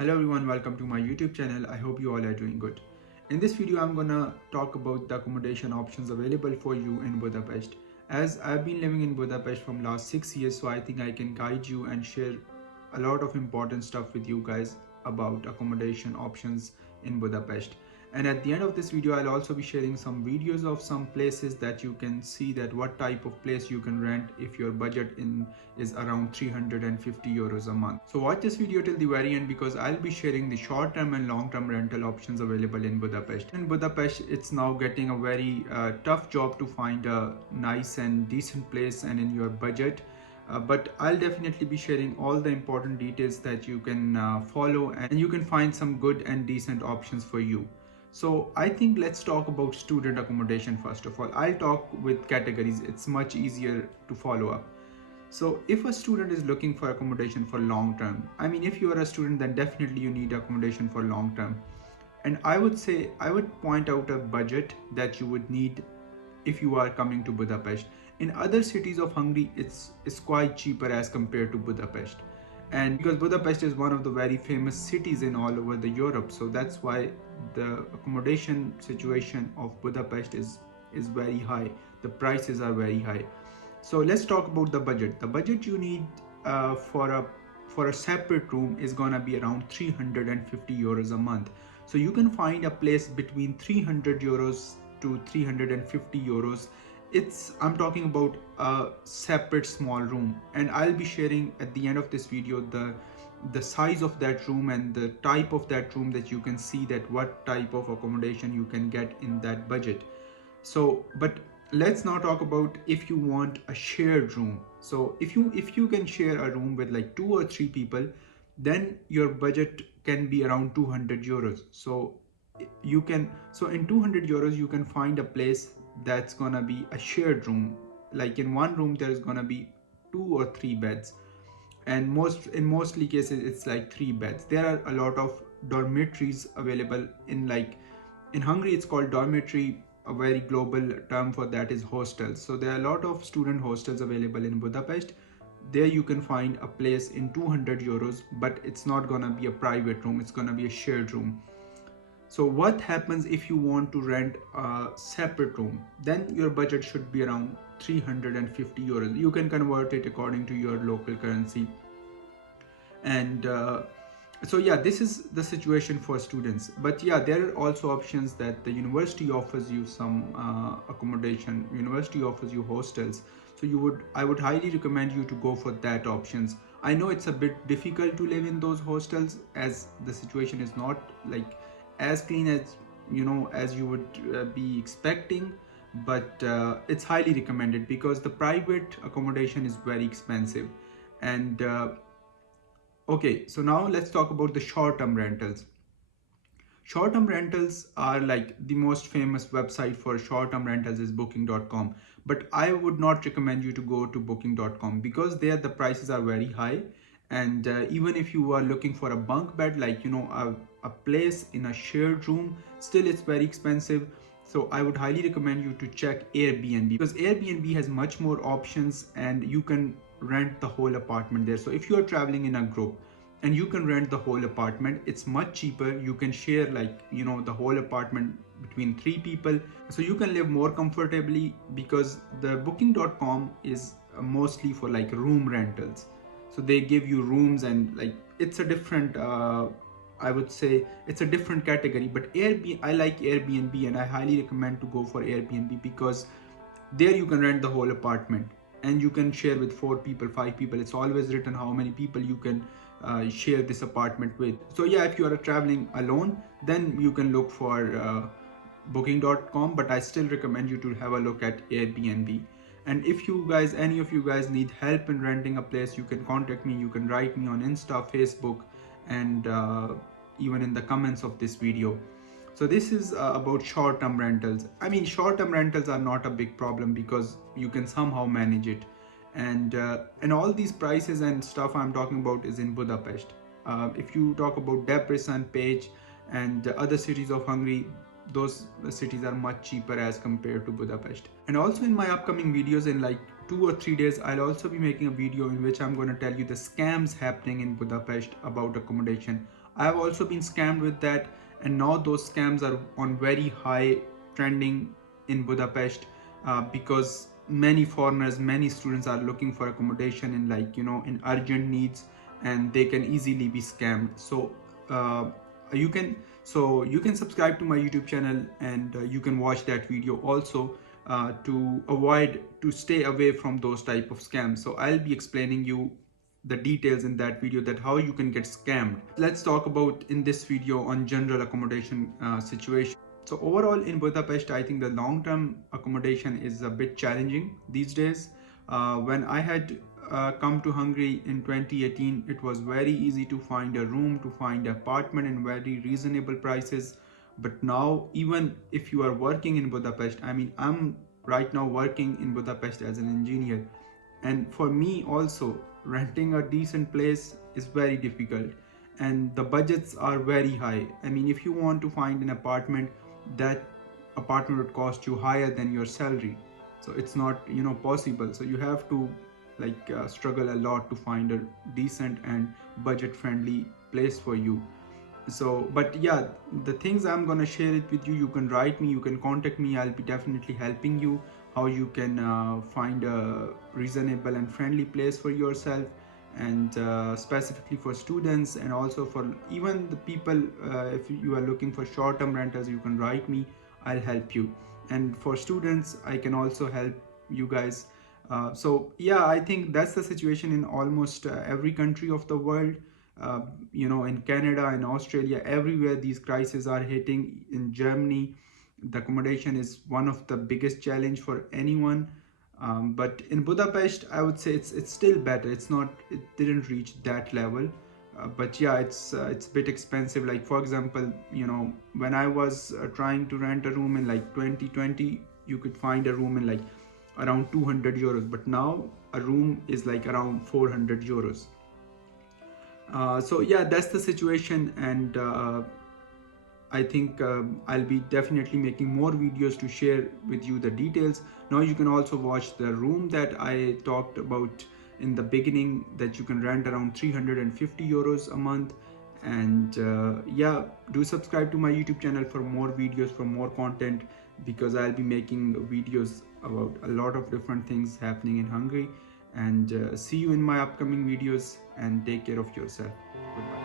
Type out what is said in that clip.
Hello everyone, welcome to my YouTube channel. I hope you all are doing good. In this video, I'm gonna talk about the accommodation options available for you in Budapest. As I've been living in Budapest from last 6 years, so I think I can guide you and share a lot of important stuff with you guys about accommodation options in Budapest. And at the end of this video, I'll also be sharing some videos of some places that you can see that what type of place you can rent if your budget is around 350 euros a month. So watch this video till the very end because I'll be sharing the short-term and long-term rental options available in Budapest. In Budapest, it's now getting a very tough job to find a nice and decent place and in your budget. But I'll definitely be sharing all the important details that you can follow and you can find some good and decent options for you. So I think let's talk about student accommodation first of all. I'll talk with categories. It's much easier to follow up. So if a student is looking for accommodation for long term, I mean, if you are a student, then definitely you need accommodation for long term. And I would point out a budget that you would need if you are coming to Budapest. In other cities of Hungary, it's quite cheaper as compared to Budapest. And because Budapest is one of the very famous cities in all over the Europe, so that's why the accommodation situation of Budapest is very high. The prices are very high. So let's talk about the budget. The budget you need for a separate room is gonna be around 350 euros a month. So you can find a place between 300 euros to 350 euros. I'm talking about a separate small room, and I'll be sharing at the end of this video the size of that room and the type of that room that you can see that what type of accommodation you can get in that budget. So but let's now talk about if you want a shared room. So if you can share a room with like 2 or 3 people, then your budget can be around 200 euros. So in 200 euros you can find a place that's gonna be a shared room. Like in one room there's gonna be 2 or 3 beds, and mostly cases it's like 3 beds. There are a lot of dormitories available in Hungary. It's called dormitory. A very global term for that is hostels. So there are a lot of student hostels available in Budapest. There you can find a place in 200 euros, but it's not gonna be a private room, it's gonna be a shared room. So what happens if you want to rent a separate room? Then your budget should be around 350 euros. You can convert it according to your local currency. And so yeah, this is the situation for students. But yeah, there are also options that the university offers you some accommodation. University offers you hostels. So I would highly recommend you to go for that options. I know it's a bit difficult to live in those hostels as the situation is not like as clean as as you would be expecting, but it's highly recommended because the private accommodation is very expensive. And okay, so now let's talk about the short-term rentals. Short-term rentals are like the most famous website for short-term rentals is booking.com, but I would not recommend you to go to booking.com because there the prices are very high. And even if you are looking for a bunk bed, like a place in a shared room, still it's very expensive. So I would highly recommend you to check Airbnb because Airbnb has much more options and you can rent the whole apartment there. So if you are traveling in a group and you can rent the whole apartment, it's much cheaper. You can share the whole apartment between 3 people, so you can live more comfortably because the booking.com is mostly for like room rentals. So they give you rooms and like it's a different I would say it's a different category. But I like Airbnb and I highly recommend to go for Airbnb because there you can rent the whole apartment and you can share with 4 people, 5 people. It's always written how many people you can share this apartment with. So yeah, if you are traveling alone, then you can look for booking.com, but I still recommend you to have a look at Airbnb. And if any of you guys need help in renting a place, you can contact me. You can write me on Insta, Facebook, and even in the comments of this video. So this is about short-term rentals. I mean, short-term rentals are not a big problem because you can somehow manage it. And all these prices and stuff I'm talking about is in Budapest. If you talk about Debrecen, Pécs, and other cities of Hungary, those cities are much cheaper as compared to Budapest. And also in my upcoming videos in like 2 or 3 days, I'll also be making a video in which I'm going to tell you the scams happening in Budapest about accommodation. I've also been scammed with that, and now those scams are on very high trending in Budapest, because many foreigners, many students are looking for accommodation in, like, in urgent needs, and they can easily be scammed. So uh, you can you can subscribe to my YouTube channel, and you can watch that video also, to stay away from those type of scams. So I'll be explaining you the details in that video, that how you can get scammed. Let's talk about in this video on general accommodation situation. So overall in Budapest, I think the long-term accommodation is a bit challenging these days. When I had come to Hungary in 2018, it was very easy to find a room, to find an apartment in very reasonable prices. But now, even if you are working in Budapest, I mean, I'm right now working in Budapest as an engineer, and for me also, renting a decent place is very difficult, and the budgets are very high. I mean, if you want to find an apartment, that apartment would cost you higher than your salary, so it's not possible. So you have to, like, struggle a lot to find a decent and budget friendly place for you. So, but yeah, the things I'm gonna share it with you. You can write me, you can contact me, I'll be definitely helping you how you can find a reasonable and friendly place for yourself, and specifically for students, and also for even the people, if you are looking for short-term rentals, you can write me, I'll help you. And for students, I can also help you guys. So yeah, I think that's the situation in almost every country of the world. uh, in Canada and Australia, everywhere these crises are hitting. In Germany, the accommodation is one of the biggest challenge for anyone. But in Budapest, I would say it's still better. It didn't reach that level. But yeah, it's a bit expensive. Like, for example, when I was trying to rent a room in like 2020, you could find a room in like around 200 euros, but now a room is like around 400 euros. So yeah, that's the situation, and I think I'll be definitely making more videos to share with you the details. Now you can also watch the room that I talked about in the beginning, that you can rent around 350 euros a month. And yeah, do subscribe to my YouTube channel for more videos, for more content, because I'll be making videos about a lot of different things happening in Hungary. And see you in my upcoming videos, and take care of yourself. Goodbye.